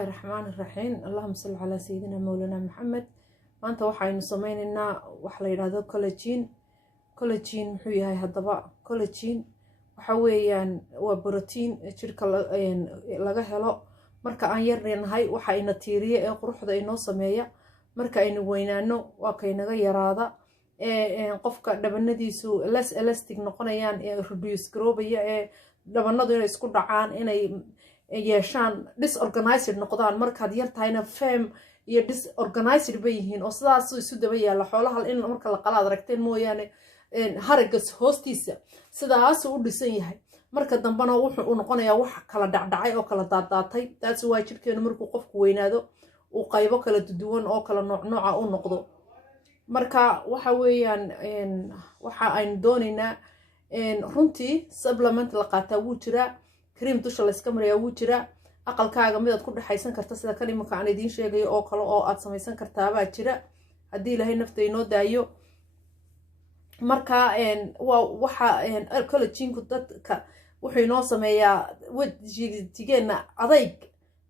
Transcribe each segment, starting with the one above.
الله الرحمن الرحيم. اللهم صل على سيدنا مولانا محمد. maanta waxaynu sameeynaynaa wax la yiraahdo collagen wuxuu yahay hadaba collagen waxa weeyaan waa protein jirka laga helo marka aan yarnahay waxa ina tiiriye ee quruxda inoo sameeya marka aynu weynaano waa kaynaga yaraada qofka dhabanadiisu less elastic noqonayaan reduce garoobaya dhabanadu inay isku dhacaan inay yeeshaan disorganized noqdaan markaad yartahayna fem iyo disorganized bay yihiin oo sidaas isu daba yaala xoolaha in marka la qalaad aragteen mooyaane haragas hoostiisa sidaas u dhisan yahay marka dambana wuxuu noqonayaa wax kala dhacdhacay oo kala daadaatay taas waa jirkeenu markuu qofku weynaado uu qaybo kala duwan oo kala nooca u noqdo marka waxa weeyaan waxa aynu doonaynaa runtii supplement la qaataa wuu jiraa cream dusha la iska mariyaa wuu jiraa aqalkaaga mid aad ku dhaxaysan karta sida kan imika aan idiin sheegayo oo kale oo aad samaysan kartaa baa jira haddii ilaahay nafta inoo daayo marka waxa collagen-ku dadka wuxuu inoo sameeyaa wejigeena adayg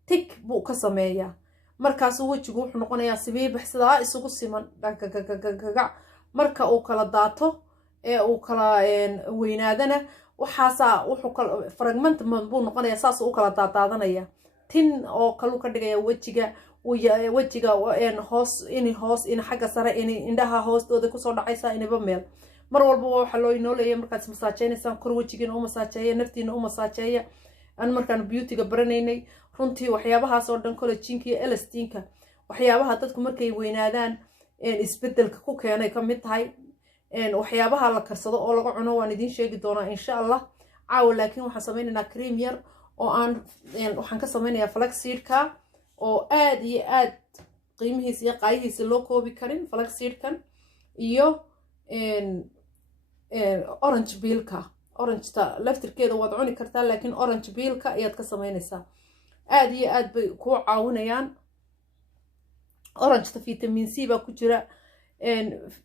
tik buu ka sameeyaa markaasuu wejigu wuxuu noqonayaa sibiibax sidaa isugu siman gagagagaga marka uu kala daato ee uu kala weynaadana waxaasa wuxuu kala fragment buu noqonayaa saas uu kala daadaadanaya tin oo kale ka dhigaya wejiga hoos in xagga sare in indhaha hoostooda ku soo dhacaysa inaba meel mar walba waxa loo inoo leeyahay markaad masaajeynaysan kor wejigiina u masaajeeya naftiina u masaajeeya aan markaan beauty-ga baranaynay runtii waxyaabahaas oo dhan collagen-ka iyo elastin-ka waxyaabaha dadku markay weynaadaan isbedelka ku keenay ka mid tahay waxyaabaha la karsado oo laga cuno waan idiin sheegi doonaa insha Allah caawa laakiin waxaan sameynaynaa cream yar oo waxaan ka sameynayaa flaxseed-ka oo aad iyo aad qiimihiisa iyo qaayihiisa loo koobi karin flaxseed-kan iyo orange peel-ka orange-ta laftirkeeda waad cuni kartaa laakiin orange peel-ka ayaad ka sameynaysaa aad iyo aad bay ku caawinayaan orange-ta vitamin C baa ku jira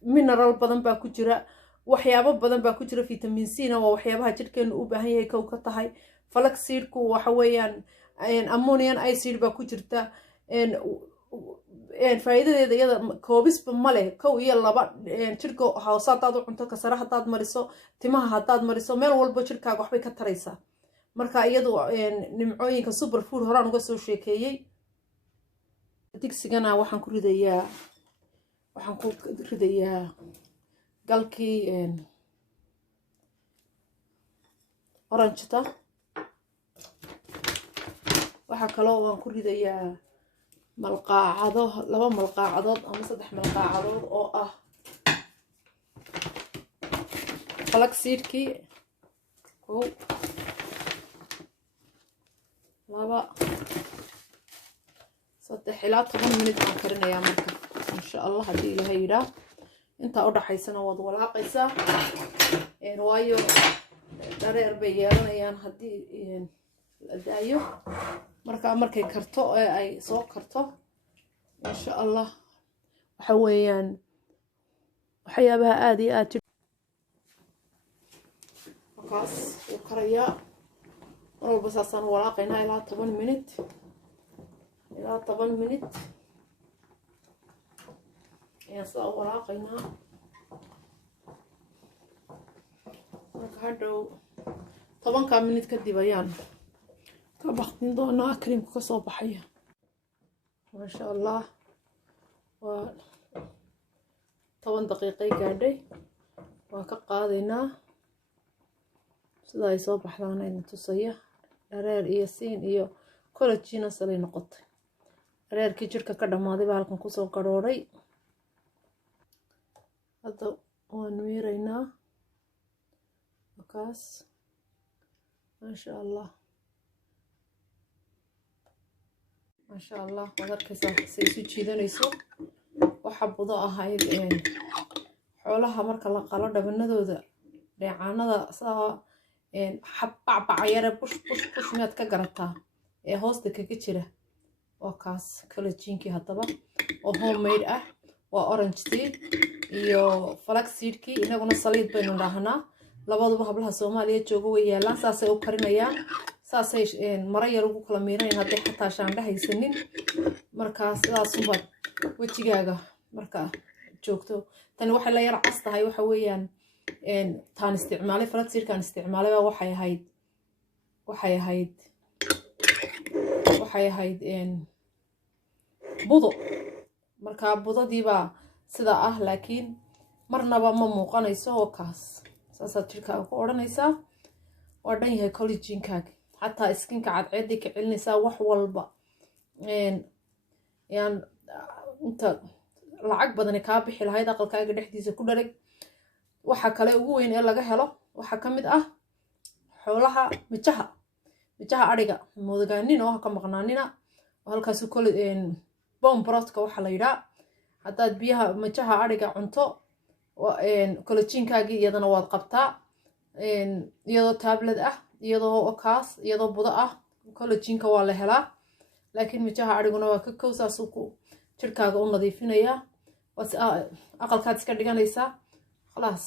mineral badan baa ku jira waxyaabo badan baa ku jira vitamin C na waa waxyaabaha jirkeenu u baahan yahay kow ka tahay flaxseed-ku waxa weeyaan ammonium acid baa ku jirta faa'iidadeeda iyada koobisba male kow iyo laba jirka hoose haddaad u cunto kasara haddaad mariso timaha haddaad mariso meel walba jirkaaga waxbay ka taraysaa marka iyadu nimcooyinka superfood horaan uga soo sheekeeyey digsigana waxaan ku ridayaa galkii orange-ta waxa kaloo waan ku ridayaa laba malqaacadood ama 3 malqaacadood oo ah flaxseed-kii 1 2 3 ilaa 10 minute aan karinayaa marka insha Allah haddii ilaahay yidhaa intaa u dhaxaysana waad walaaqaysaa waayo dhareer bay yeelanayaan haddii la daayo markay karto ee ay soo karto insha Allah waxa weeyaan waxyaabaha aad iyo aad markaas uu karayaa walba saasaan walaaqaynaa ilaa 10 minute ayaan saa walaaqaynaa marka hadhow 10 minute kadib ayaan ka baqtin doonaa creamku ka soo baxaya masha Allah waa 10 daqiiqay gaadhay waa ka qaadaynaa sida ay soo baxdaan ayna tusaya dhareer iyo siin iyo collagen salay noqotay dhareerkii jirka ka dhamaaday baa halkan kusoo garooray hadda waan miiraynaa markaas masha Allah waad arkaysaa say isu jiidanayso waxa budo ahayd xoolaha marka la qalo dhabanadooda dheecaanada saa xabacbaca yare bush miyaad ka garataa ee hoosta kaga jira waa kaas collagen-kii haddaba oo homemade ah waa orange tea iyo flaxseed-kii inaguna saliid baynu dhahnaa labaduba hablaha Soomaaliya jooga way yaalaan saasay u karinayaan saasay mara yar ugu kala miirayn hadday xataa shaandha haysanin markaa sidaasubaad wejigaaga markaa joogto tani waxay la yar cas tahay waxa weeyaan taan isticmaalay falaxseedkaan isticmaalay baa waxay ahayd budo markaa budadiibaa sidaa ah laakiin marnaba ma muuqanayso oo kaas saasaad jirkaaga ku odhanaysaa waa dhan yahay collagenkaaga xataa iskinka cadceeday ka celinaysaa wax walba yaan inta lacag badani kaa bixi lahayd aqalkaaga dhexdiisa ku dharag waxa kale ugu weyn ee laga helo waxaa ka mid ah xoolaha mijaha adhiga moodagaanin oo ha ka maqnaanina oo halkaasu bombrodka waxa la yidhaa haddaad biyaha mijaha adhiga cunto collagenkaagii iyadana waad qabtaa iyadoo tablet ah iyadoo kaas iyadoo budo ah collagenka waa la helaa laakiin mijaha adhiguna waa ka kow saasuu ku jirkaaga u nadiifinayaa aqalkaad iska dhiganaysaa khalaas